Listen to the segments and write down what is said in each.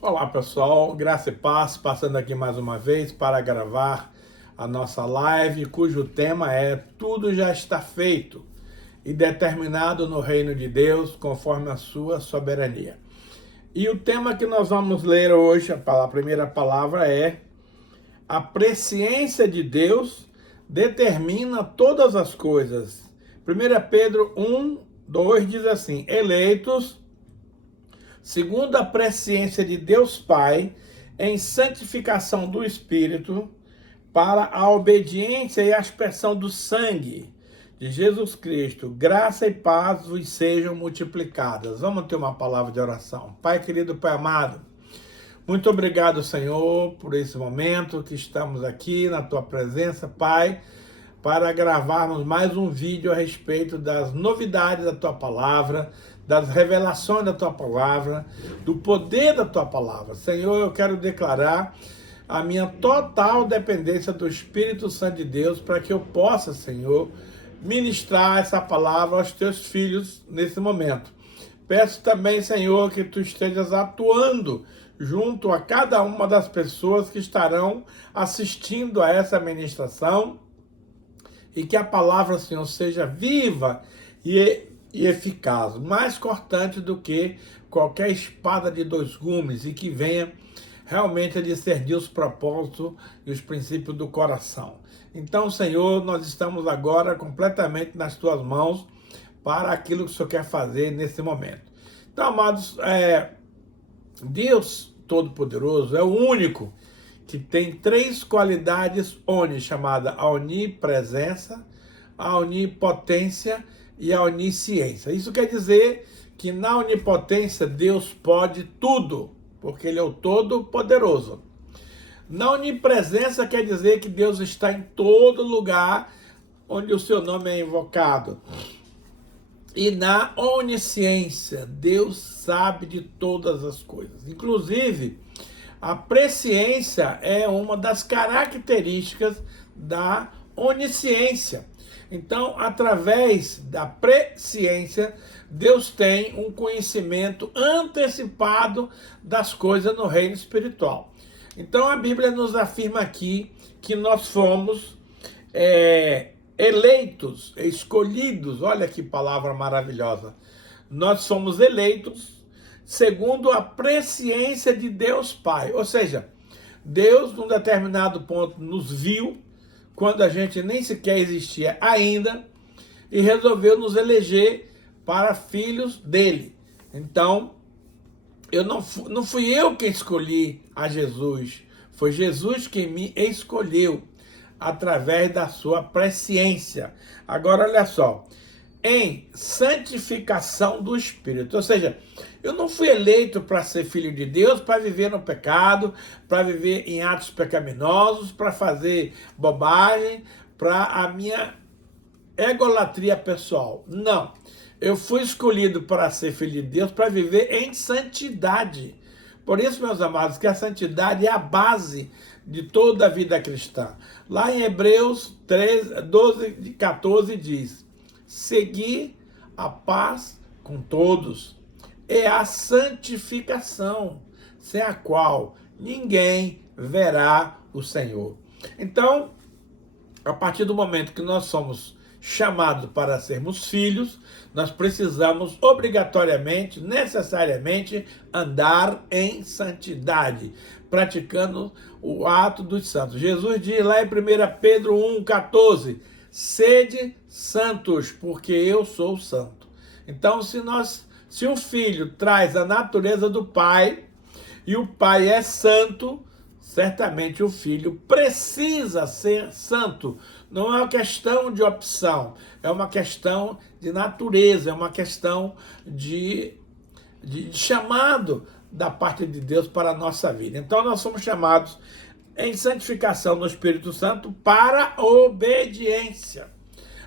Olá pessoal, graça e paz, passando aqui mais uma vez para gravar a nossa live, cujo tema é Tudo já está feito e determinado no reino de Deus conforme a sua soberania. E o tema que nós vamos ler hoje, a primeira palavra é: a presciência de Deus determina todas as coisas. 1 Pedro 1:2 diz assim: eleitos segundo a presciência de Deus Pai, em santificação do Espírito, para a obediência e aspersão do sangue de Jesus Cristo, graça e paz vos sejam multiplicadas. Vamos ter uma palavra de oração. Pai querido, Pai amado, muito obrigado, Senhor, por esse momento que estamos aqui na Tua presença, Pai, para gravarmos mais um vídeo a respeito das novidades da Tua palavra, das revelações da Tua palavra, do poder da Tua palavra. Senhor, eu quero declarar a minha total dependência do Espírito Santo de Deus para que eu possa, Senhor, ministrar essa palavra aos Teus filhos nesse momento. Peço também, Senhor, que Tu estejas atuando junto a cada uma das pessoas que estarão assistindo a essa ministração e que a palavra, Senhor, seja viva e eficaz, mais cortante do que qualquer espada de dois gumes e que venha realmente a discernir os propósitos e os princípios do coração. Então, Senhor, nós estamos agora completamente nas Tuas mãos para aquilo que o Senhor quer fazer nesse momento. Então, amados, Deus Todo-Poderoso é o único que tem três qualidades chamada a onipresença, a onipotência e a onisciência. Isso quer dizer que na onipotência Deus pode tudo, porque Ele é o Todo-Poderoso. Na onipresença quer dizer que Deus está em todo lugar onde o seu nome é invocado. E na onisciência, Deus sabe de todas as coisas. Inclusive, a presciência é uma das características da onisciência. Então, através da presciência, Deus tem um conhecimento antecipado das coisas no reino espiritual. Então, a Bíblia nos afirma aqui que nós fomos eleitos, escolhidos. Olha que palavra maravilhosa. Nós somos eleitos segundo a presciência de Deus Pai. Ou seja, Deus, num determinado ponto, nos viu, quando a gente nem sequer existia ainda, e resolveu nos eleger para filhos dele. Então, não fui eu quem escolhi a Jesus, foi Jesus quem me escolheu, através da sua presciência. Agora, olha só, em santificação do Espírito. Ou seja, eu não fui eleito para ser filho de Deus, para viver no pecado, para viver em atos pecaminosos, para fazer bobagem, para a minha egolatria pessoal. Não. Eu fui escolhido para ser filho de Deus, para viver em santidade. Por isso, meus amados, que a santidade é a base de toda a vida cristã. Lá em Hebreus 12:14 diz: seguir a paz com todos é a santificação, sem a qual ninguém verá o Senhor. Então, a partir do momento que nós somos chamados para sermos filhos, nós precisamos obrigatoriamente, necessariamente, andar em santidade, praticando o ato dos santos. Jesus diz lá em 1 Pedro 1:14, sede santos, porque eu sou santo. Então, se o filho traz a natureza do pai, e o pai é santo, certamente o filho precisa ser santo. Não é uma questão de opção, é uma questão de natureza, é uma questão de chamado da parte de Deus para a nossa vida. Então nós somos chamados em santificação no Espírito Santo para obediência.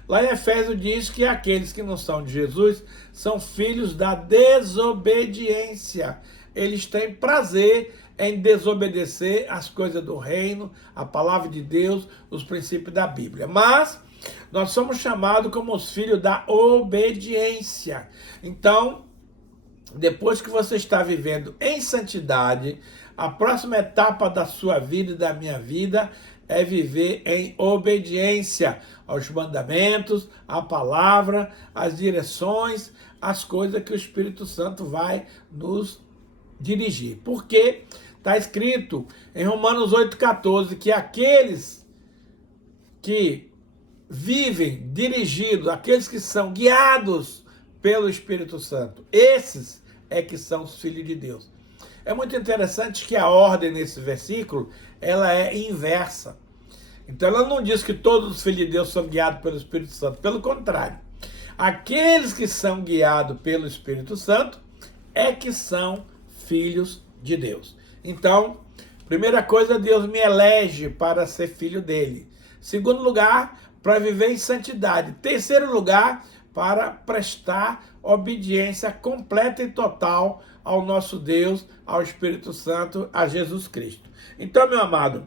Lá em Efésios diz que aqueles que não são de Jesus são filhos da desobediência. Eles têm prazer em desobedecer as coisas do reino, a palavra de Deus, os princípios da Bíblia. Mas nós somos chamados como os filhos da obediência. Então, depois que você está vivendo em santidade, a próxima etapa da sua vida e da minha vida é viver em obediência aos mandamentos, à palavra, às direções, às coisas que o Espírito Santo vai nos dirigir. Porque está escrito em Romanos 8,14 que aqueles que vivem dirigidos, aqueles que são guiados pelo Espírito Santo, esses é que são os filhos de Deus. É muito interessante que a ordem nesse versículo, ela é inversa. Então ela não diz que todos os filhos de Deus são guiados pelo Espírito Santo, pelo contrário. Aqueles que são guiados pelo Espírito Santo é que são filhos de Deus. Então, primeira coisa, Deus me elege para ser filho dele. Segundo lugar, para viver em santidade. Terceiro lugar, para prestar obediência completa e total ao nosso Deus, ao Espírito Santo, a Jesus Cristo. Então, meu amado,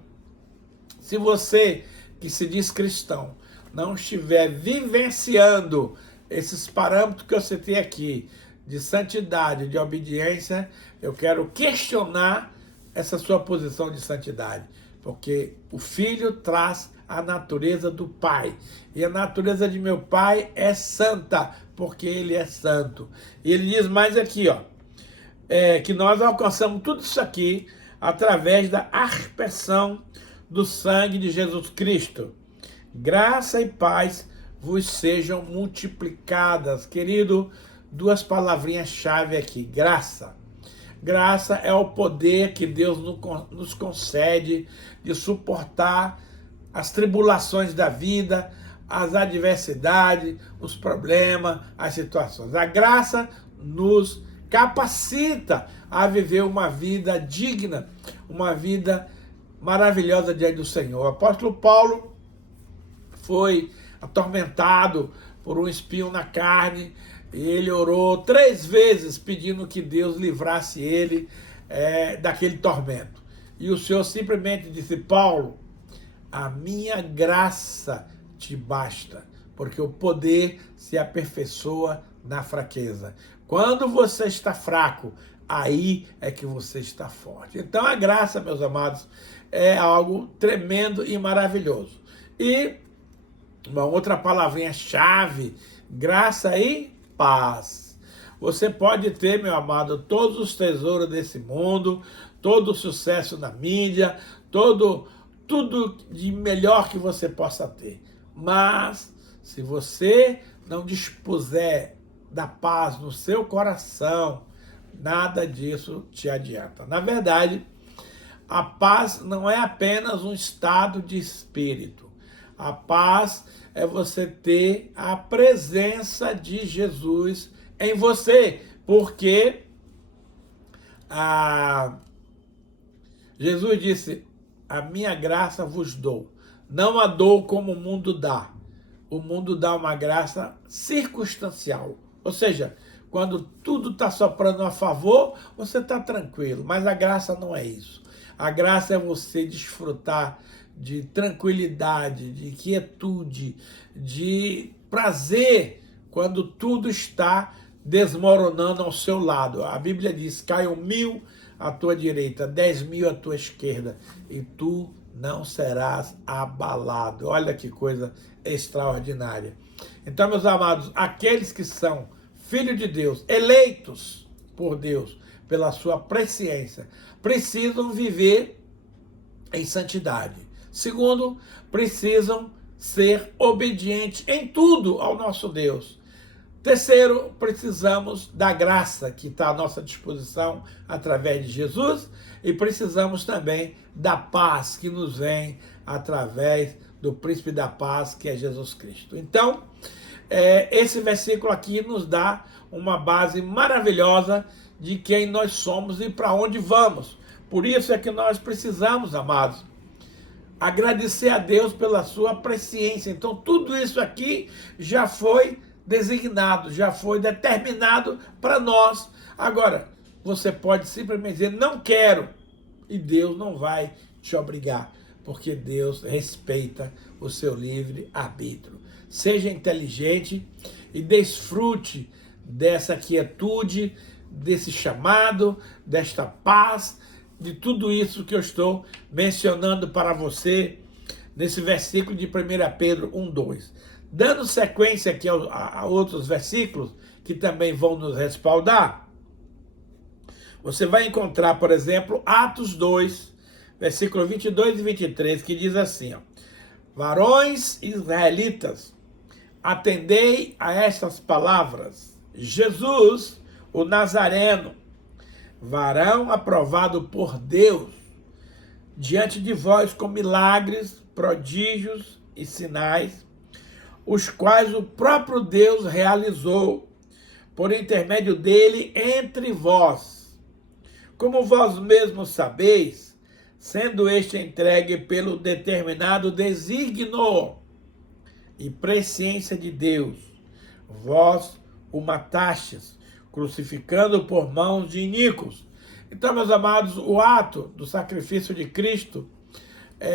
se você que se diz cristão não estiver vivenciando esses parâmetros que eu citei aqui, de santidade, de obediência, eu quero questionar essa sua posição de santidade, porque o Filho traz a natureza do Pai, e a natureza de meu Pai é santa, porque Ele é santo. E Ele diz mais aqui, que nós alcançamos tudo isso aqui através da aspersão do sangue de Jesus Cristo. Graça e paz vos sejam multiplicadas. Querido, duas palavrinhas-chave aqui, graça. Graça é o poder que Deus nos concede de suportar as tribulações da vida, as adversidades, os problemas, as situações. A graça nos capacita a viver uma vida digna, uma vida maravilhosa diante do Senhor. O apóstolo Paulo foi atormentado por um espinho na carne, e ele orou 3 vezes pedindo que Deus livrasse ele daquele tormento. E o Senhor simplesmente disse: Paulo, a minha graça te basta, porque o poder se aperfeiçoa na fraqueza. Quando você está fraco, aí é que você está forte. Então a graça, meus amados, é algo tremendo e maravilhoso. E uma outra palavrinha-chave, graça e paz. Você pode ter, meu amado, todos os tesouros desse mundo, todo o sucesso na mídia, tudo de melhor que você possa ter. Mas, se você não dispuser da paz no seu coração, nada disso te adianta. Na verdade, a paz não é apenas um estado de espírito. A paz é você ter a presença de Jesus em você, porque Jesus disse: a minha graça vos dou, não a dou como o mundo dá. O mundo dá uma graça circunstancial, ou seja, quando tudo está soprando a favor, você está tranquilo, mas a graça não é isso. A graça é você desfrutar de tranquilidade, de quietude, de prazer, quando tudo está desmoronando ao seu lado. A Bíblia diz: caiam 1000 à tua direita, 10.000 à tua esquerda, e tu não serás abalado. Olha que coisa extraordinária. Então, meus amados, aqueles que são filhos de Deus, eleitos por Deus, pela sua presciência, precisam viver em santidade. Segundo, precisam ser obedientes em tudo ao nosso Deus. Terceiro, precisamos da graça que está à nossa disposição através de Jesus, e precisamos também da paz que nos vem através do príncipe da paz, que é Jesus Cristo. Então, esse versículo aqui nos dá uma base maravilhosa de quem nós somos e para onde vamos. Por isso é que nós precisamos, amados, agradecer a Deus pela sua presciência. Então, tudo isso aqui já foi designado, já foi determinado para nós. Agora, você pode simplesmente dizer: não quero, e Deus não vai te obrigar, porque Deus respeita o seu livre-arbítrio. Seja inteligente e desfrute dessa quietude, desse chamado, desta paz, de tudo isso que eu estou mencionando para você nesse versículo de 1 Pedro 1:2. Dando sequência aqui a outros versículos que também vão nos respaldar, você vai encontrar, por exemplo, Atos 2, versículo 22 e 23, que diz assim, ó, varões israelitas, atendei a estas palavras. Jesus, o Nazareno, varão aprovado por Deus, diante de vós com milagres, prodígios e sinais, os quais o próprio Deus realizou, por intermédio dele, entre vós. Como vós mesmos sabeis, sendo este entregue pelo determinado desígnio e presciência de Deus, vós o matastes, crucificando por mãos de iníquos. Então, meus amados, o ato do sacrifício de Cristo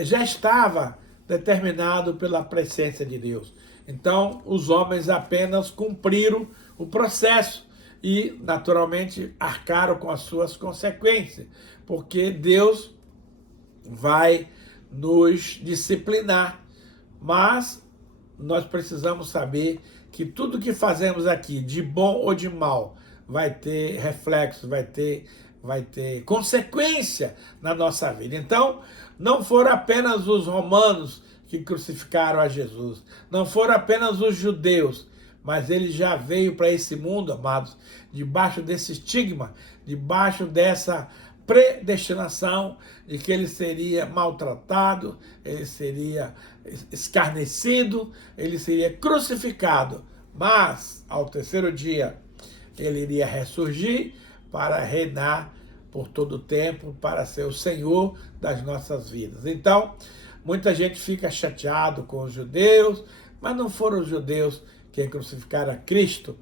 já estava determinado pela presciência de Deus. Então, os homens apenas cumpriram o processo e, naturalmente, arcaram com as suas consequências, porque Deus vai nos disciplinar, mas nós precisamos saber que tudo que fazemos aqui, de bom ou de mal, vai ter reflexo, vai ter consequência na nossa vida. Então, não foram apenas os romanos que crucificaram a Jesus, não foram apenas os judeus, mas ele já veio para esse mundo, amados, debaixo desse estigma, debaixo dessa predestinação de que ele seria maltratado, ele seria escarnecido, ele seria crucificado, mas ao terceiro dia ele iria ressurgir para reinar por todo o tempo, para ser o Senhor das nossas vidas. Então, muita gente fica chateado com os judeus, mas não foram os judeus que crucificaram a Cristo.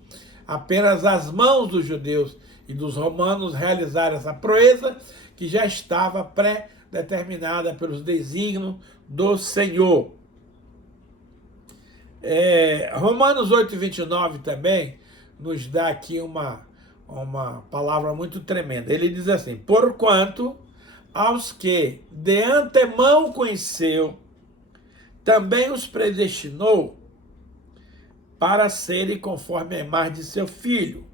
Apenas as mãos dos judeus e dos romanos realizaram essa proeza que já estava pré-determinada pelos desígnios do Senhor. Romanos 8:29 também nos dá aqui uma palavra muito tremenda. Ele diz assim, porquanto aos que de antemão conheceu, também os predestinou para serem conforme a imagem de seu Filho,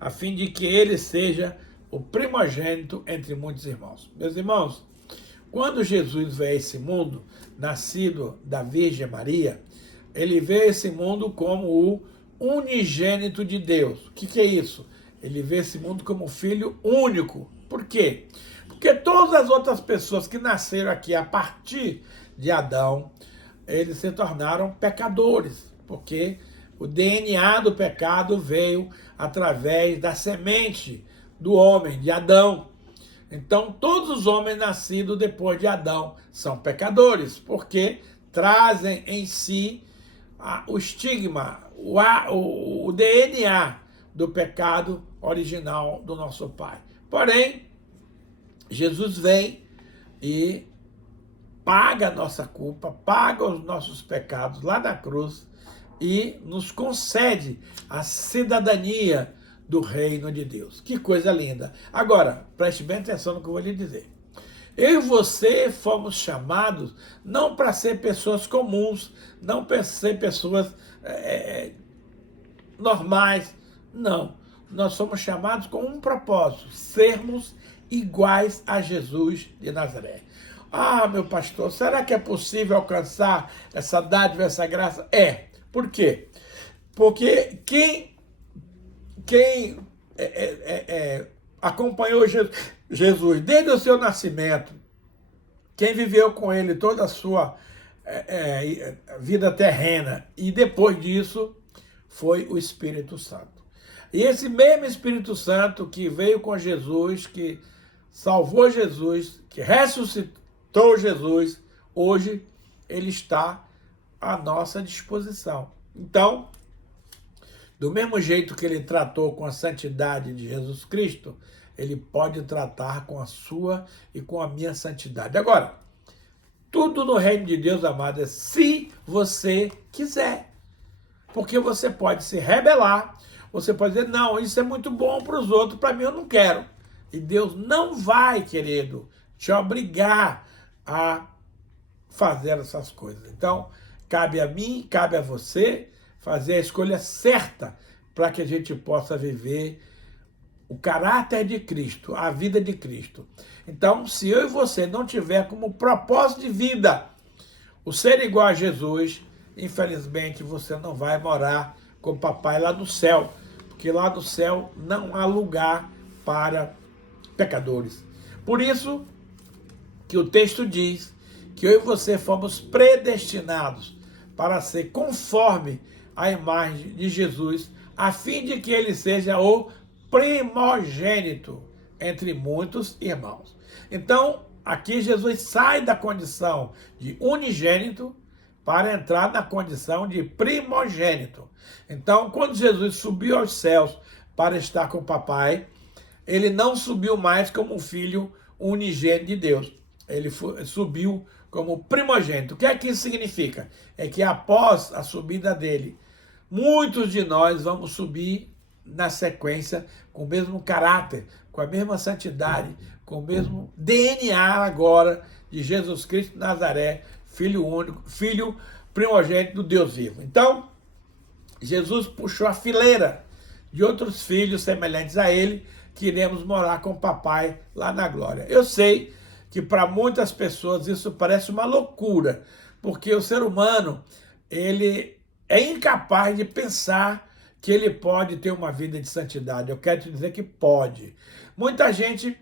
a fim de que ele seja o primogênito entre muitos irmãos. Meus irmãos, quando Jesus veio a esse mundo, nascido da Virgem Maria, ele veio a esse mundo como o unigênito de Deus. O que é isso? Ele veio a esse mundo como filho único. Por quê? Porque todas as outras pessoas que nasceram aqui a partir de Adão, eles se tornaram pecadores, porque o DNA do pecado veio através da semente do homem, de Adão. Então, todos os homens nascidos depois de Adão são pecadores, porque trazem em si o estigma, o DNA do pecado original do nosso pai. Porém, Jesus vem e paga a nossa culpa, paga os nossos pecados lá na cruz e nos concede a cidadania do reino de Deus. Que coisa linda. Agora, preste bem atenção no que eu vou lhe dizer. Eu e você fomos chamados não para ser pessoas comuns, não para ser pessoas normais, não. Nós somos chamados com um propósito, sermos iguais a Jesus de Nazaré. Ah, meu pastor, será que é possível alcançar essa dádiva, essa graça? É. Por quê? Porque quem acompanhou Jesus desde o seu nascimento, quem viveu com ele toda a sua vida terrena e depois disso foi o Espírito Santo. E esse mesmo Espírito Santo que veio com Jesus, que salvou Jesus, que ressuscitou Jesus, hoje ele está à nossa disposição. Então, do mesmo jeito que ele tratou com a santidade de Jesus Cristo, ele pode tratar com a sua e com a minha santidade. Agora, tudo no reino de Deus, amado, é se você quiser. Porque você pode se rebelar, Você pode dizer, não, isso é muito bom para os outros, para mim eu não quero. E Deus não vai, querido, te obrigar a fazer essas coisas. Então, cabe a mim, cabe a você fazer a escolha certa para que a gente possa viver o caráter de Cristo, a vida de Cristo. Então, se eu e você não tiver como propósito de vida o ser igual a Jesus, infelizmente você não vai morar com o papai lá no céu, porque lá no céu não há lugar para pecadores. Por isso que o texto diz que eu e você fomos predestinados para ser conforme a imagem de Jesus, a fim de que ele seja o primogênito entre muitos irmãos. Então, aqui Jesus sai da condição de unigênito para entrar na condição de primogênito. Então, quando Jesus subiu aos céus para estar com o papai, ele não subiu mais como um filho unigênito de Deus. Ele subiu como primogênito. O que é que isso significa? É que após a subida dele, muitos de nós vamos subir na sequência com o mesmo caráter, com a mesma santidade, com o mesmo DNA agora de Jesus Cristo de Nazaré, Filho único, Filho primogênito do Deus vivo. Então, Jesus puxou a fileira de outros filhos semelhantes a ele, que iremos morar com o papai lá na glória. Eu sei que para muitas pessoas isso parece uma loucura, porque o ser humano, ele é incapaz de pensar que ele pode ter uma vida de santidade. Eu quero te dizer que pode. Muita gente,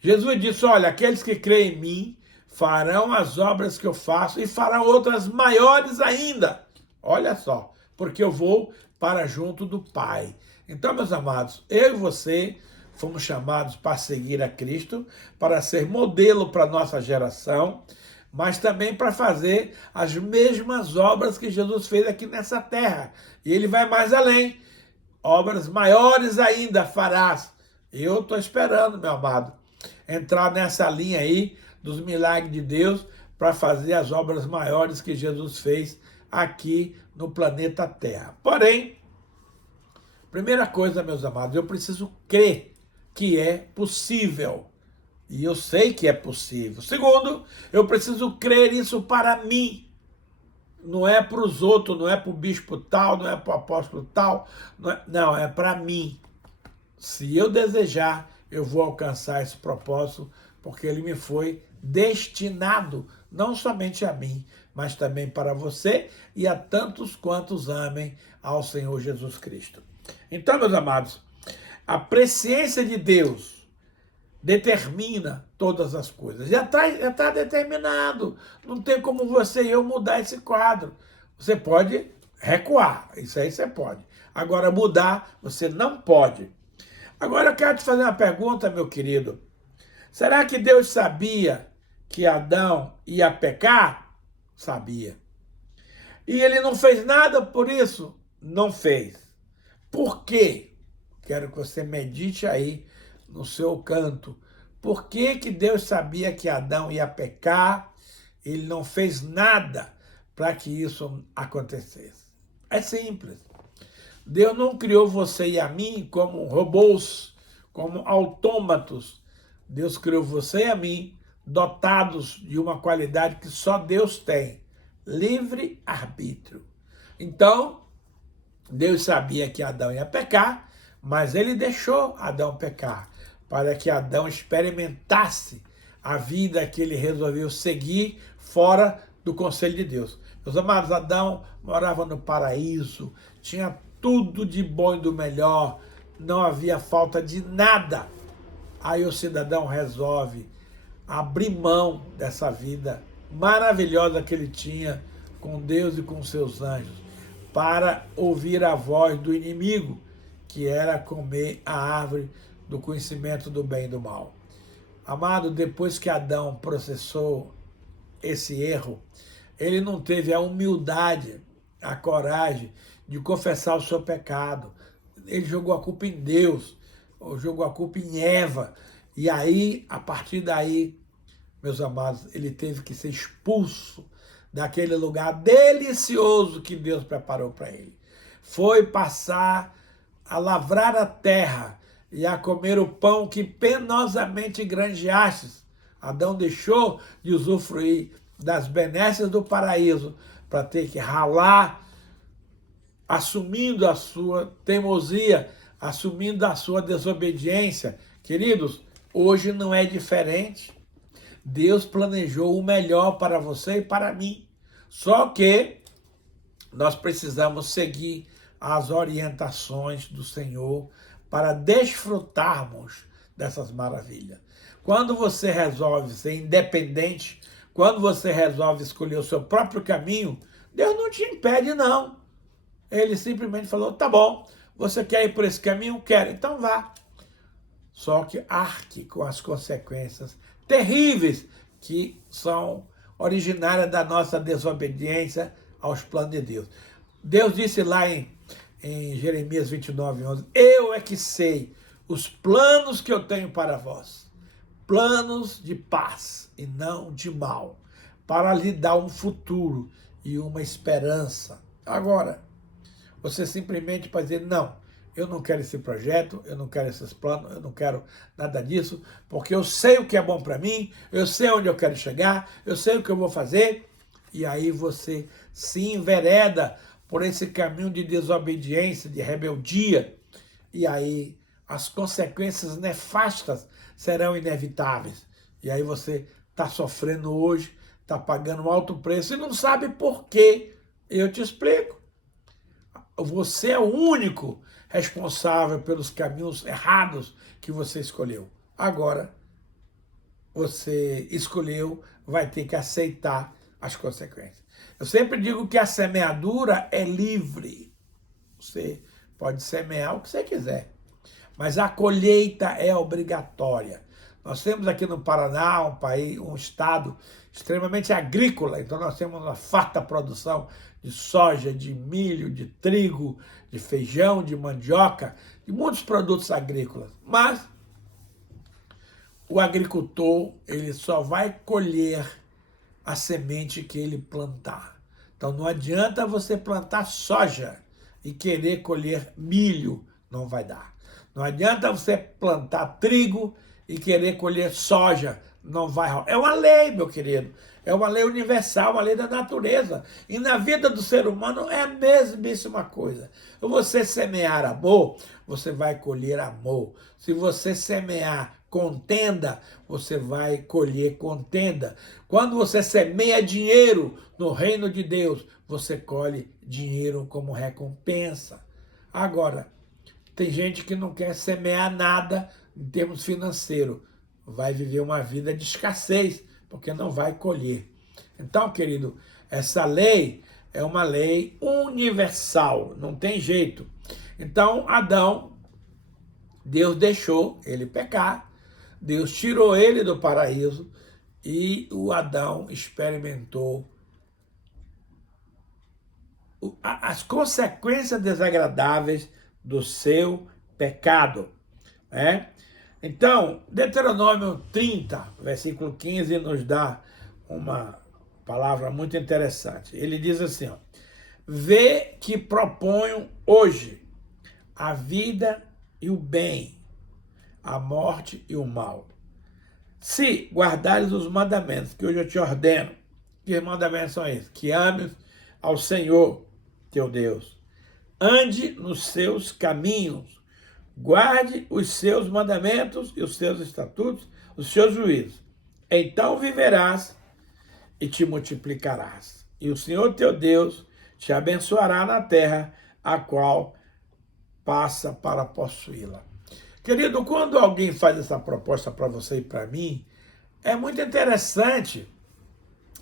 Jesus disse, olha, aqueles que creem em mim farão as obras que eu faço e farão outras maiores ainda. Olha só, porque eu vou para junto do Pai. Então, meus amados, eu e você fomos chamados para seguir a Cristo, para ser modelo para a nossa geração, mas também para fazer as mesmas obras que Jesus fez aqui nessa terra. E ele vai mais além. Obras maiores ainda farás. Eu estou esperando, meu amado, entrar nessa linha aí dos milagres de Deus para fazer as obras maiores que Jesus fez aqui no planeta Terra. Porém, primeira coisa, meus amados, eu preciso crer que é possível. E eu sei que é possível. Segundo, eu preciso crer isso para mim. Não é para os outros, não é para o bispo tal, não é para o apóstolo tal. Não, é para mim. Se eu desejar, eu vou alcançar esse propósito, porque ele me foi destinado, não somente a mim, mas também para você e a tantos quantos amem ao Senhor Jesus Cristo. Então, meus amados, a presciência de Deus determina todas as coisas. Já tá determinado. Não tem como você e eu mudar esse quadro. Você pode recuar, isso aí você pode. Agora, mudar, você não pode. Agora, eu quero te fazer uma pergunta, meu querido. Será que Deus sabia que Adão ia pecar? Sabia. E ele não fez nada por isso? Não fez. Por quê? Quero que você medite aí no seu canto. Por que que Deus sabia que Adão ia pecar? Ele não fez nada para que isso acontecesse. É simples. Deus não criou você e a mim como robôs, como autômatos. Deus criou você e a mim dotados de uma qualidade que só Deus tem: livre-arbítrio. Então, Deus sabia que Adão ia pecar, mas ele deixou Adão pecar, para que Adão experimentasse a vida que ele resolveu seguir fora do conselho de Deus. Meus amados, Adão morava no paraíso, tinha tudo de bom e do melhor, não havia falta de nada. Aí o cidadão resolve abrir mão dessa vida maravilhosa que ele tinha com Deus e com seus anjos, para ouvir a voz do inimigo, que era comer a árvore do conhecimento do bem e do mal. Amado, depois que Adão processou esse erro, ele não teve a humildade, a coragem de confessar o seu pecado. Ele jogou a culpa em Deus, ou jogou a culpa em Eva. E aí, a partir daí, meus amados, ele teve que ser expulso daquele lugar delicioso que Deus preparou para ele. Foi passar a lavrar a terra e a comer o pão que penosamente granjeastes. Adão deixou de usufruir das benesses do paraíso para ter que ralar, assumindo a sua teimosia, assumindo a sua desobediência. Queridos, hoje não é diferente. Deus planejou o melhor para você e para mim. Só que nós precisamos seguir as orientações do Senhor para desfrutarmos dessas maravilhas. Quando você resolve ser independente, quando você resolve escolher o seu próprio caminho, Deus não te impede, não. Ele simplesmente falou, tá bom, você quer ir por esse caminho? Quero, então vá. Só que arque com as consequências terríveis que são originárias da nossa desobediência aos planos de Deus. Deus disse lá em Jeremias 29:11, eu é que sei os planos que eu tenho para vós, planos de paz e não de mal, para lhe dar um futuro e uma esperança. Agora, você simplesmente pode dizer, não, eu não quero esse projeto, eu não quero esses planos, eu não quero nada disso, porque eu sei o que é bom para mim, eu sei onde eu quero chegar, eu sei o que eu vou fazer, e aí você se envereda por esse caminho de desobediência, de rebeldia, e aí as consequências nefastas serão inevitáveis. E aí você está sofrendo hoje, está pagando um alto preço e não sabe por quê. Eu te explico. Você é o único responsável pelos caminhos errados que você escolheu. Agora, você escolheu, vai ter que aceitar as consequências. Eu sempre digo que a semeadura é livre. Você pode semear o que você quiser, mas a colheita é obrigatória. Nós temos aqui no Paraná um país, um estado extremamente agrícola, então nós temos uma farta produção de soja, de milho, de trigo, de feijão, de mandioca, de muitos produtos agrícolas. Mas o agricultor, ele só vai colher a semente que ele plantar. Então não adianta você plantar soja e querer colher milho, não vai dar. Não adianta você plantar trigo e querer colher soja, não vai rolar. É uma lei, meu querido. É uma lei universal, uma lei da natureza. E na vida do ser humano é a mesmíssima coisa. Se você semear amor, você vai colher amor. Se você semear contenda, você vai colher contenda. Quando você semeia dinheiro no reino de Deus, você colhe dinheiro como recompensa. Agora, tem gente que não quer semear nada em termos financeiros. Vai viver uma vida de escassez, porque não vai colher. Então, querido, essa lei é uma lei universal, não tem jeito. Então, Adão, Deus deixou ele pecar, Deus tirou ele do paraíso e o Adão experimentou as consequências desagradáveis do seu pecado, né? Então, Deuteronômio 30, versículo 15, nos dá uma palavra muito interessante. Ele diz assim, ó, vê que proponho hoje a vida e o bem, a morte e o mal. Se guardares os mandamentos que hoje eu te ordeno, que mandamentos são esses? Que ames ao Senhor, teu Deus, ande nos seus caminhos, guarde os seus mandamentos e os seus estatutos, os seus juízos. Então viverás e te multiplicarás. E o Senhor teu Deus te abençoará na terra, a qual passa para possuí-la. Querido, quando alguém faz essa proposta para você e para mim, é muito interessante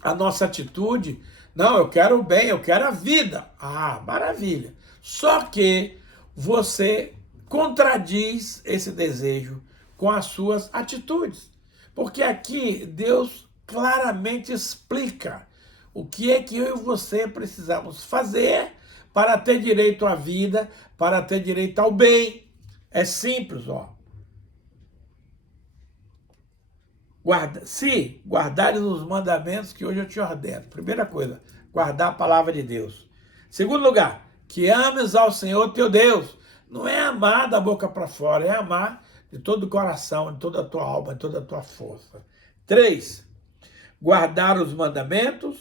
a nossa atitude. Não, eu quero o bem, eu quero a vida. Ah, maravilha. Só que você contradiz esse desejo com as suas atitudes. Porque aqui Deus claramente explica o que é que eu e você precisamos fazer para ter direito à vida, para ter direito ao bem. É simples, ó. Se guardares os mandamentos que hoje eu te ordeno. Primeira coisa, guardar a palavra de Deus. Segundo lugar, que ames ao Senhor teu Deus. Não é amar da boca para fora, é amar de todo o coração, de toda a tua alma, de toda a tua força. 3, guardar os mandamentos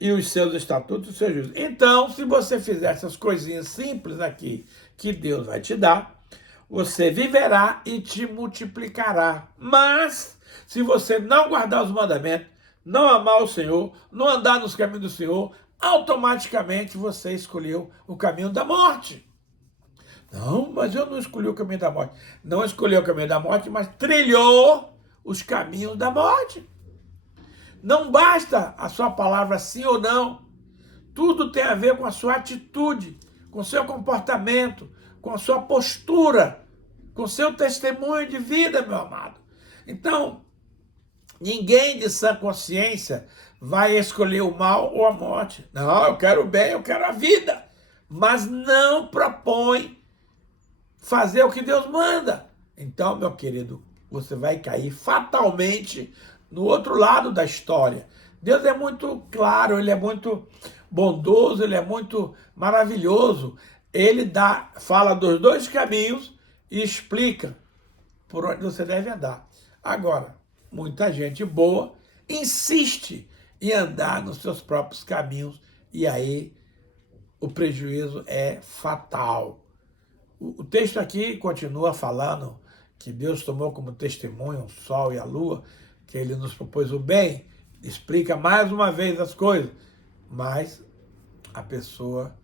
e os seus estatutos e os seus juízos. Então, se você fizer essas coisinhas simples aqui que Deus vai te dar, você viverá e te multiplicará. Mas, se você não guardar os mandamentos, não amar o Senhor, não andar nos caminhos do Senhor, automaticamente você escolheu o caminho da morte. Não, mas eu não escolhi o caminho da morte. Não escolheu o caminho da morte, mas trilhou os caminhos da morte. Não basta a sua palavra sim ou não. Tudo tem a ver com a sua atitude, com o seu comportamento, com a sua postura, com o seu testemunho de vida, meu amado. Então, ninguém de sã consciência vai escolher o mal ou a morte. Não, eu quero o bem, eu quero a vida. Mas não propõe fazer o que Deus manda. Então, meu querido, você vai cair fatalmente no outro lado da história. Deus é muito claro, ele é muito bondoso, ele é muito maravilhoso. Ele fala dos dois caminhos e explica por onde você deve andar. Agora, muita gente boa insiste em andar nos seus próprios caminhos e aí o prejuízo é fatal. O texto aqui continua falando que Deus tomou como testemunho o sol e a lua, que ele nos propôs o bem, explica mais uma vez as coisas, mas a pessoa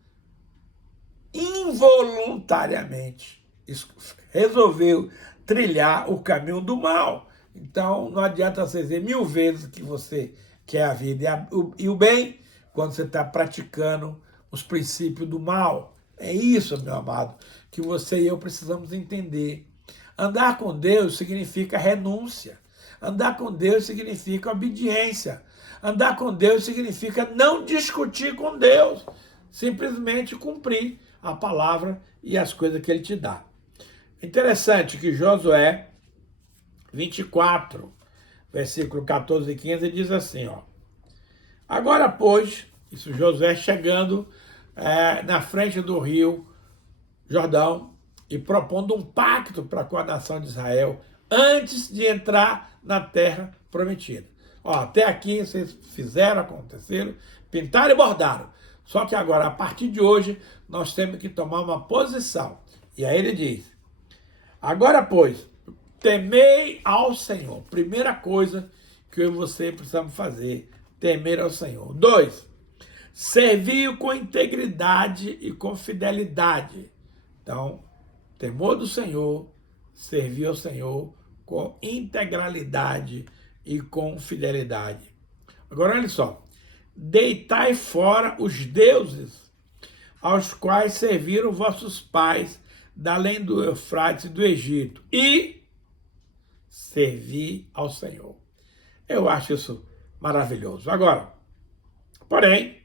involuntariamente resolveu trilhar o caminho do mal. Então não adianta você dizer 1000 vezes que você quer a vida e o bem, quando você está praticando os princípios do mal. É isso, meu amado, que você e eu precisamos entender. Andar com Deus significa renúncia. Andar com Deus significa obediência. Andar com Deus significa não discutir com Deus. Simplesmente cumprir a palavra e as coisas que ele te dá. Interessante que Josué 24, versículo 14 e 15, diz assim, ó. Agora, pois, isso Josué chegando na frente do rio Jordão e propondo um pacto para com a nação de Israel antes de entrar na terra prometida. Ó, até aqui vocês fizeram, aconteceram, pintaram e bordaram. Só que agora, a partir de hoje, nós temos que tomar uma posição. E aí ele diz, agora, pois, temei ao Senhor. Primeira coisa que eu e você precisamos fazer, temer ao Senhor. 2, serviu com integridade e com fidelidade. Então, temor do Senhor, servir ao Senhor com integralidade e com fidelidade. Agora, olha só. Deitai fora os deuses aos quais serviram vossos pais da além do Eufrates e do Egito e servi ao Senhor. Eu acho isso maravilhoso. Agora, porém,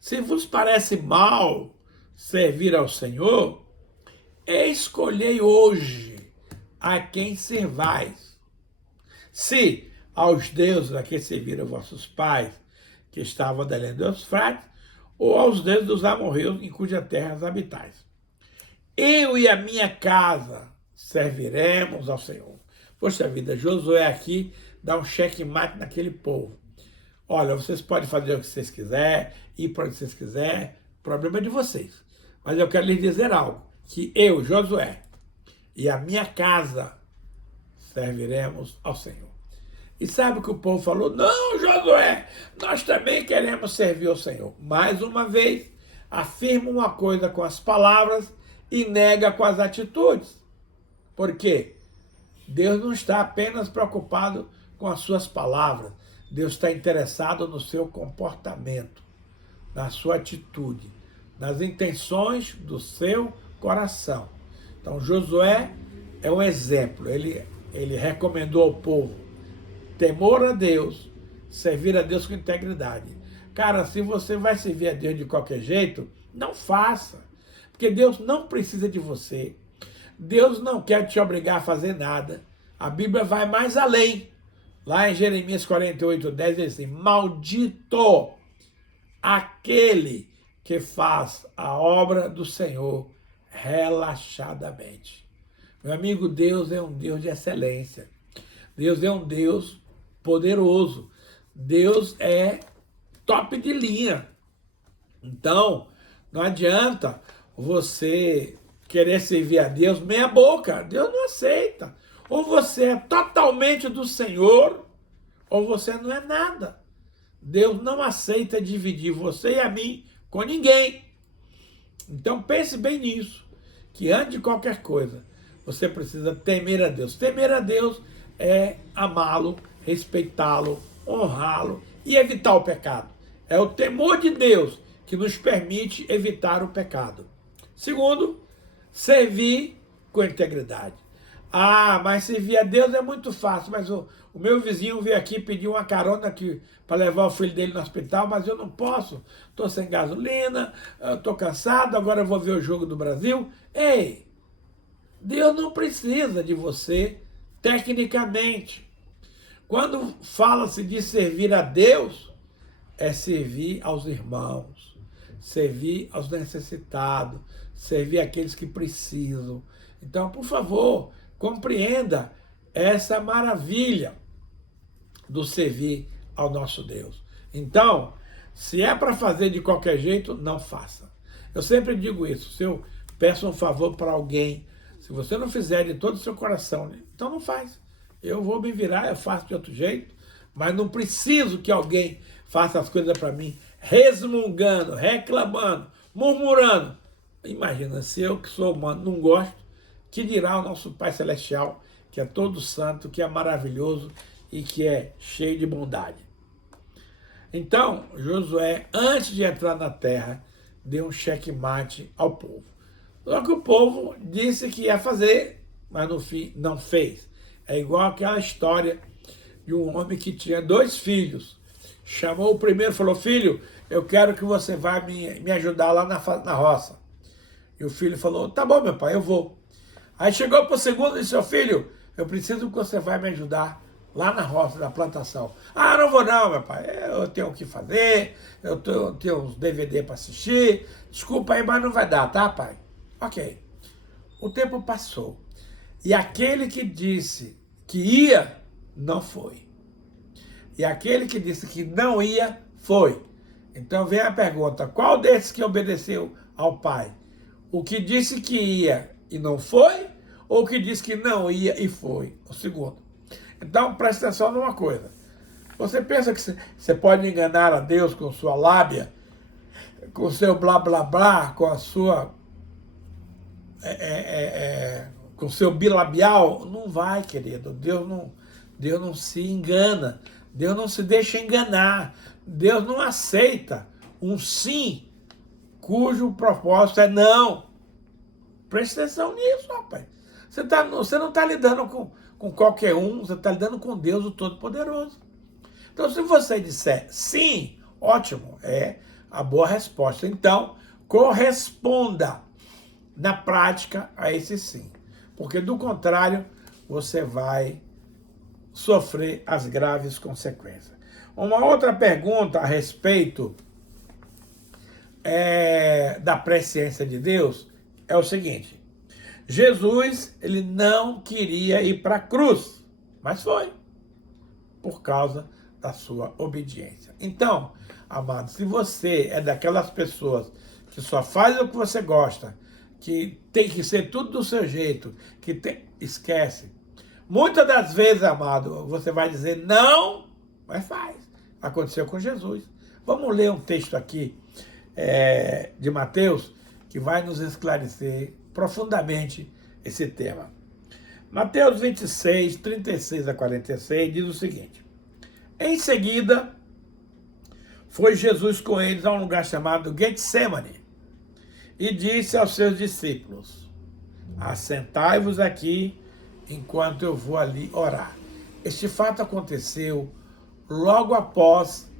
se vos parece mal servir ao Senhor, escolhei hoje a quem servais. Se aos deuses a quem serviram vossos pais, que estavam da além do Eufrates, ou aos deuses dos amorreus em cuja terra habitais. Eu e a minha casa serviremos ao Senhor. Poxa vida, Josué aqui dá um checkmate naquele povo. Olha, vocês podem fazer o que vocês quiserem, ir para onde vocês quiserem, o problema é de vocês. Mas eu quero lhes dizer algo, que eu, Josué, e a minha casa serviremos ao Senhor. E sabe o que o povo falou? Não, Josué, nós também queremos servir ao Senhor. Mais uma vez, afirma uma coisa com as palavras e nega com as atitudes. Por quê? Deus não está apenas preocupado com as suas palavras. Deus está interessado no seu comportamento, na sua atitude, nas intenções do seu coração. Então, Josué é um exemplo. Ele recomendou ao povo temor a Deus, servir a Deus com integridade. Cara, se você vai servir a Deus de qualquer jeito, não faça. Porque Deus não precisa de você. Deus não quer te obrigar a fazer nada. A Bíblia vai mais além. Lá em Jeremias 48, 10, diz assim, maldito aquele que faz a obra do Senhor relaxadamente. Meu amigo, Deus é um Deus de excelência. Deus é um Deus poderoso. Deus é top de linha. Então, não adianta você querer servir a Deus meia boca. Deus não aceita. Ou você é totalmente do Senhor, ou você não é nada. Deus não aceita dividir você e a mim com ninguém. Então pense bem nisso, que antes de qualquer coisa, você precisa temer a Deus. Temer a Deus é amá-lo, respeitá-lo, honrá-lo e evitar o pecado. É o temor de Deus que nos permite evitar o pecado. Segundo, servir com integridade. Ah, mas servir a Deus é muito fácil, mas o meu vizinho veio aqui pedir uma carona para levar o filho dele no hospital, mas eu não posso, estou sem gasolina, estou cansado, agora eu vou ver o jogo do Brasil. Ei, Deus não precisa de você tecnicamente. Quando fala-se de servir a Deus, é servir aos irmãos, servir aos necessitados, servir aqueles que precisam. Então, por favor, compreenda essa maravilha do servir ao nosso Deus. Então, se é para fazer de qualquer jeito, não faça. Eu sempre digo isso, se eu peço um favor para alguém, se você não fizer de todo o seu coração, então não faz. Eu vou me virar, eu faço de outro jeito, mas não preciso que alguém faça as coisas para mim, resmungando, reclamando, murmurando. Imagina, se eu que sou humano não gosto, que dirá o nosso Pai Celestial, que é todo santo, que é maravilhoso e que é cheio de bondade. Então, Josué, antes de entrar na terra, deu um checkmate ao povo. Só que o povo disse que ia fazer, mas no fim não fez. É igual aquela história de um homem que tinha 2 filhos. Chamou o primeiro e falou: filho, eu quero que você vá me ajudar lá na roça. E o filho falou: tá bom, meu pai, eu vou. Aí chegou para o segundo e disse: seu filho, eu preciso que você vá me ajudar lá na roça, na plantação. Ah, não vou não, meu pai, eu tenho o que fazer, eu tenho uns DVD para assistir, desculpa aí, mas não vai dar, tá, pai? Ok. O tempo passou. E aquele que disse que ia, não foi. E aquele que disse que não ia, foi. Então vem a pergunta: qual desses que obedeceu ao pai? O que disse que ia e não foi? Ou o que disse que não ia e foi? O segundo. Então preste atenção numa coisa. Você pensa que você pode enganar a Deus com sua lábia, com o seu blá blá blá, com a sua... com o seu bilabial? Não vai, querido. Deus não se engana. Deus não se deixa enganar. Deus não aceita um sim cujo propósito é não. Preste atenção nisso, rapaz. Você não está lidando com qualquer um, você está lidando com Deus, o Todo-Poderoso. Então, se você disser sim, ótimo, é a boa resposta. Então, corresponda na prática a esse sim. Porque, do contrário, você vai sofrer as graves consequências. Uma outra pergunta a respeito da presciência de Deus é o seguinte: Jesus, ele não queria ir para a cruz, mas foi, por causa da sua obediência. Então, amado, se você é daquelas pessoas que só faz o que você gosta, que tem que ser tudo do seu jeito, esquece. Muitas das vezes, amado, você vai dizer não, mas faz. Aconteceu com Jesus. Vamos ler um texto aqui de Mateus, que vai nos esclarecer profundamente esse tema. Mateus 26, 36 a 46, diz o seguinte: em seguida, foi Jesus com eles a um lugar chamado Getsemane e disse aos seus discípulos: assentai-vos aqui enquanto eu vou ali orar. Este fato aconteceu logo após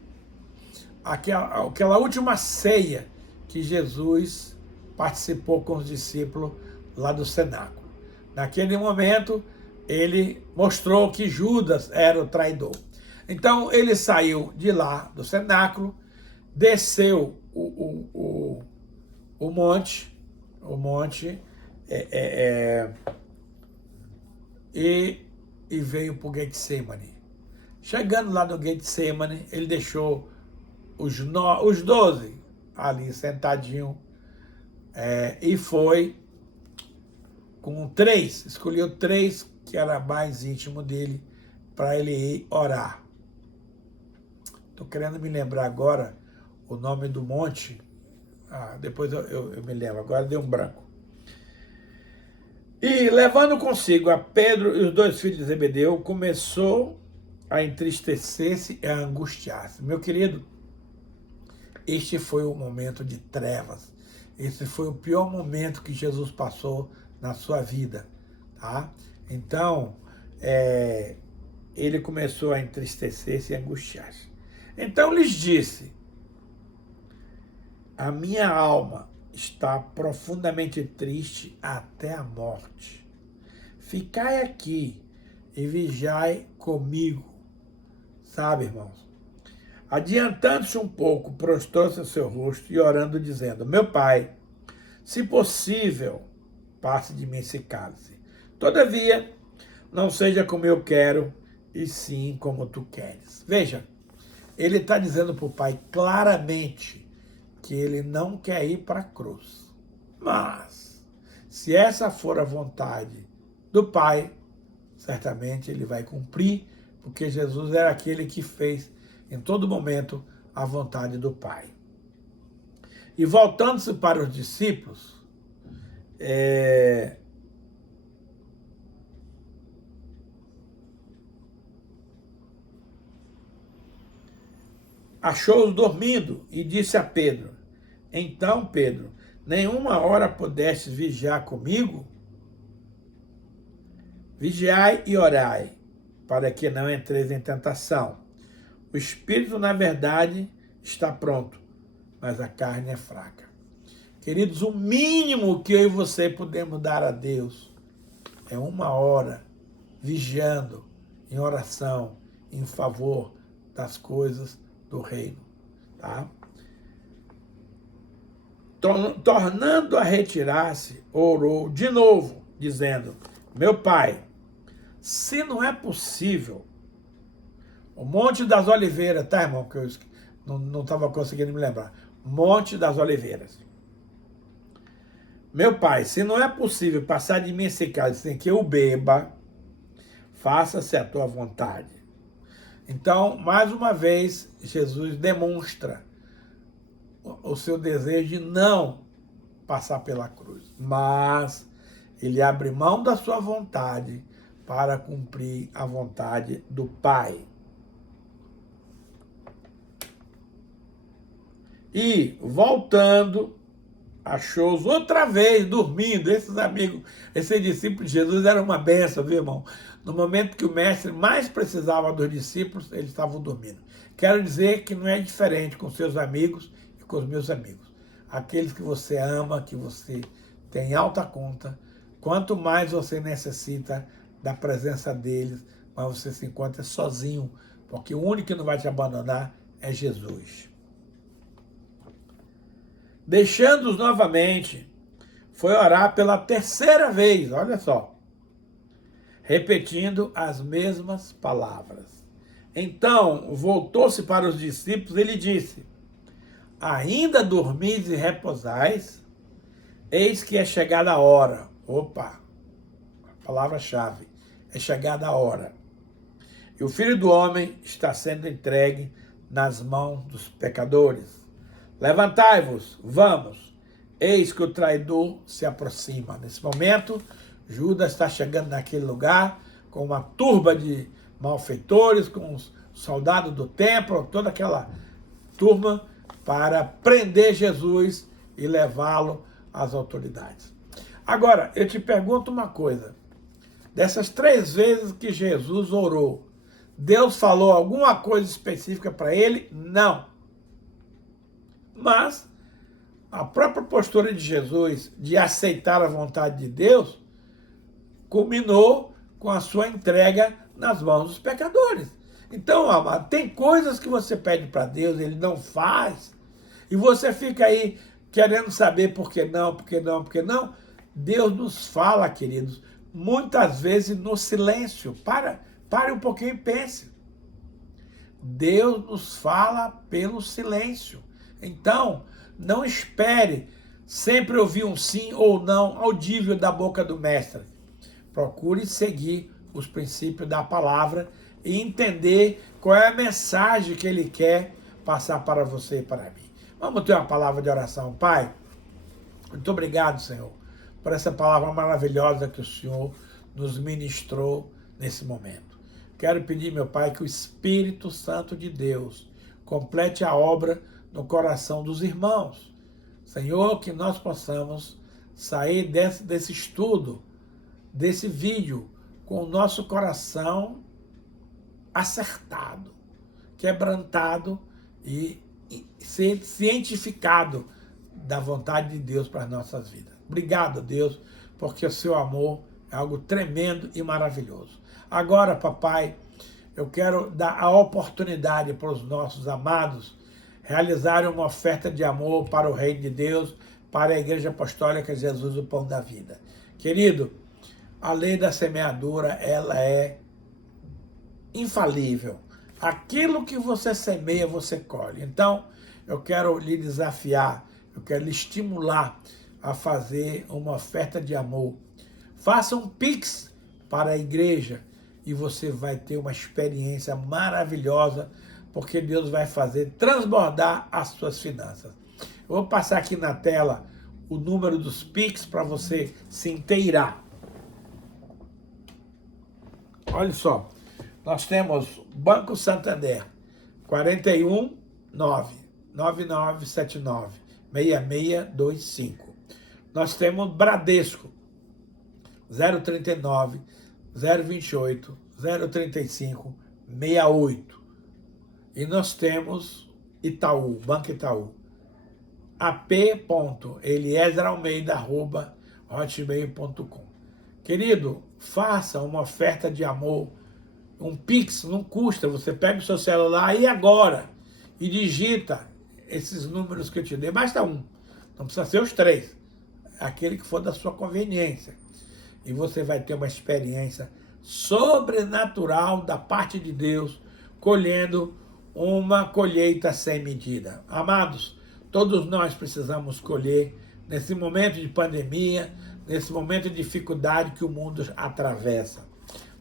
aquela última ceia que Jesus participou com os discípulos lá do cenáculo. Naquele momento, ele mostrou que Judas era o traidor. Então, ele saiu de lá do cenáculo, desceu o monte, e veio para o Getsemane. Chegando lá no Getsemane, ele deixou os 12 ali sentadinho, e foi com 3, escolheu 3 que era mais íntimo dele para ele ir orar. Estou querendo me lembrar agora o nome do monte. Depois eu me lembro, agora deu um branco. E levando consigo a Pedro e os 2 filhos de Zebedeu, começou a entristecer-se e a angustiar-se. Meu querido, este foi o momento de trevas. Esse foi o pior momento que Jesus passou na sua vida, tá? Então, ele começou a entristecer-se e a angustiar-se. Então lhes disse: a minha alma está profundamente triste até a morte. Ficai aqui e vigiai comigo. Sabe, irmãos? Adiantando-se um pouco, prostrou-se ao seu rosto e orando, dizendo: meu Pai, se possível, passe de mim esse cálice. Todavia, não seja como eu quero, e sim como tu queres. Veja, ele está dizendo para o Pai claramente que ele não quer ir para a cruz. Mas, se essa for a vontade do Pai, certamente ele vai cumprir, porque Jesus era aquele que fez em todo momento a vontade do Pai. E voltando-se para os discípulos, achou-os dormindo e disse a Pedro: então, Pedro, nenhuma hora pudestes vigiar comigo? Vigiai e orai, para que não entreis em tentação. O espírito, na verdade, está pronto, mas a carne é fraca. Queridos, o mínimo que eu e você podemos dar a Deus é 1 hora vigiando, em oração, em favor das coisas do reino, tá? Tornando a retirar-se, orou de novo, dizendo: meu Pai, se não é possível, o Monte das Oliveiras, tá, irmão? Que eu não estava conseguindo me lembrar. Monte das Oliveiras. Meu Pai, se não é possível passar de mim esse cálice sem que eu beba, faça-se a tua vontade. Então, mais uma vez, Jesus demonstra o seu desejo de não passar pela cruz, mas ele abre mão da sua vontade para cumprir a vontade do Pai. E, voltando, achou-os outra vez dormindo. Esses amigos, esses discípulos de Jesus eram uma benção, viu, irmão? No momento que o mestre mais precisava dos discípulos, eles estavam dormindo. Quero dizer que não é diferente com seus amigos e com os meus amigos. Aqueles que você ama, que você tem alta conta, quanto mais você necessita da presença deles, mas você se encontra sozinho, porque o único que não vai te abandonar é Jesus. Deixando-os novamente, foi orar pela 3ª vez, olha só, repetindo as mesmas palavras. Então, voltou-se para os discípulos e lhe disse: ainda dormis e repousais? Eis que é chegada a hora. Opa, a palavra-chave, é chegada a hora. E o Filho do Homem está sendo entregue nas mãos dos pecadores. Levantai-vos, vamos, eis que o traidor se aproxima. Nesse momento, Judas está chegando naquele lugar com uma turba de malfeitores, com os soldados do templo, toda aquela turma para prender Jesus e levá-lo às autoridades. Agora, eu te pergunto uma coisa. Dessas 3 vezes que Jesus orou, Deus falou alguma coisa específica para ele? Não. Mas a própria postura de Jesus de aceitar a vontade de Deus culminou com a sua entrega nas mãos dos pecadores. Então, amado, tem coisas que você pede para Deus, ele não faz, e você fica aí querendo saber por que não, por que não, por que não. Deus nos fala, queridos, muitas vezes no silêncio. Pare um pouquinho e pense. Deus nos fala pelo silêncio. Então, não espere sempre ouvir um sim ou não audível da boca do mestre. Procure seguir os princípios da palavra e entender qual é a mensagem que ele quer passar para você e para mim. Vamos ter uma palavra de oração. Pai, muito obrigado, Senhor, por essa palavra maravilhosa que o Senhor nos ministrou nesse momento. Quero pedir, meu Pai, que o Espírito Santo de Deus complete a obra no coração dos irmãos. Senhor, que nós possamos sair desse estudo, desse vídeo, com o nosso coração acertado, quebrantado e ser cientificado da vontade de Deus para as nossas vidas. Obrigado, Deus, porque o seu amor é algo tremendo e maravilhoso. Agora, papai, eu quero dar a oportunidade para os nossos amados realizarem uma oferta de amor para o Reino de Deus, para a Igreja Apostólica Jesus, o Pão da Vida. Querido, a lei da semeadura, ela é infalível. Aquilo que você semeia, você colhe. Então, eu quero lhe desafiar, eu quero lhe estimular a fazer uma oferta de amor. Faça um Pix para a igreja e você vai ter uma experiência maravilhosa, porque Deus vai fazer transbordar as suas finanças. Eu vou passar aqui na tela o número dos Pix para você se inteirar. Olha só, nós temos Banco Santander, 41 99979 6625. Nós temos Bradesco, 039 028 035 68. E nós temos Itaú, Banco Itaú, ap.elieseralmeida@hotmail.com. Querido, faça uma oferta de amor, um Pix, não custa, você pega o seu celular e agora, e digita esses números que eu te dei, basta um, não precisa ser os três, aquele que for da sua conveniência. E você vai ter uma experiência sobrenatural da parte de Deus, colhendo uma colheita sem medida. Amados, todos nós precisamos colher nesse momento de pandemia, nesse momento de dificuldade que o mundo atravessa.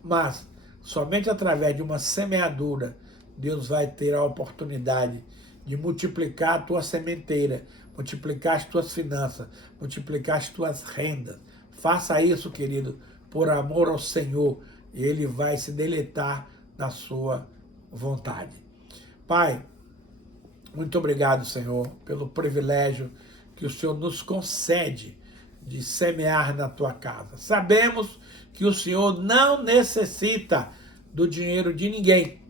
Mas somente através de uma semeadura, Deus vai ter a oportunidade de multiplicar a tua sementeira, multiplicar as tuas finanças, multiplicar as tuas rendas. Faça isso, querido, por amor ao Senhor, e Ele vai se deleitar na sua vontade. Pai, muito obrigado, Senhor, pelo privilégio que o Senhor nos concede de semear na tua casa. Sabemos que o Senhor não necessita do dinheiro de ninguém.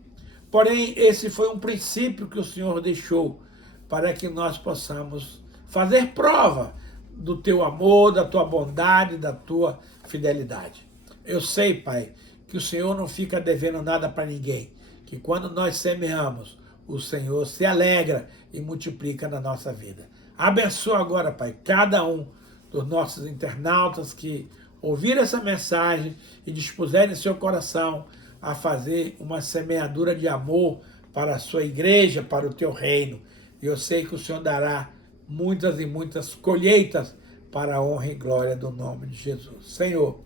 Porém, esse foi um princípio que o Senhor deixou para que nós possamos fazer prova do teu amor, da tua bondade, da tua fidelidade. Eu sei, Pai, que o Senhor não fica devendo nada para ninguém, que quando nós semeamos, o Senhor se alegra e multiplica na nossa vida. Abençoa agora, Pai, cada um dos nossos internautas que ouviram essa mensagem e dispuserem seu coração a fazer uma semeadura de amor para a sua igreja, para o teu reino. E eu sei que o Senhor dará muitas e muitas colheitas para a honra e glória do nome de Jesus. Senhor,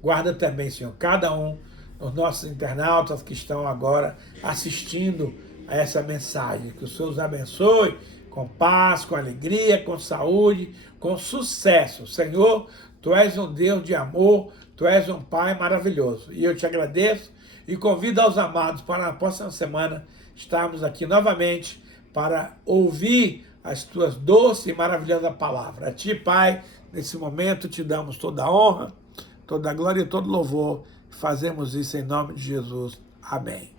guarda também, Senhor, cada um dos nossos internautas que estão agora assistindo a essa mensagem. Que o Senhor os abençoe com paz, com alegria, com saúde, com sucesso. Senhor, Tu és um Deus de amor, Tu és um Pai maravilhoso. E eu te agradeço e convido aos amados para na próxima semana estarmos aqui novamente para ouvir as Tuas doces e maravilhosas palavras. A Ti, Pai, nesse momento te damos toda a honra, toda a glória e todo louvor. Fazemos isso em nome de Jesus. Amém.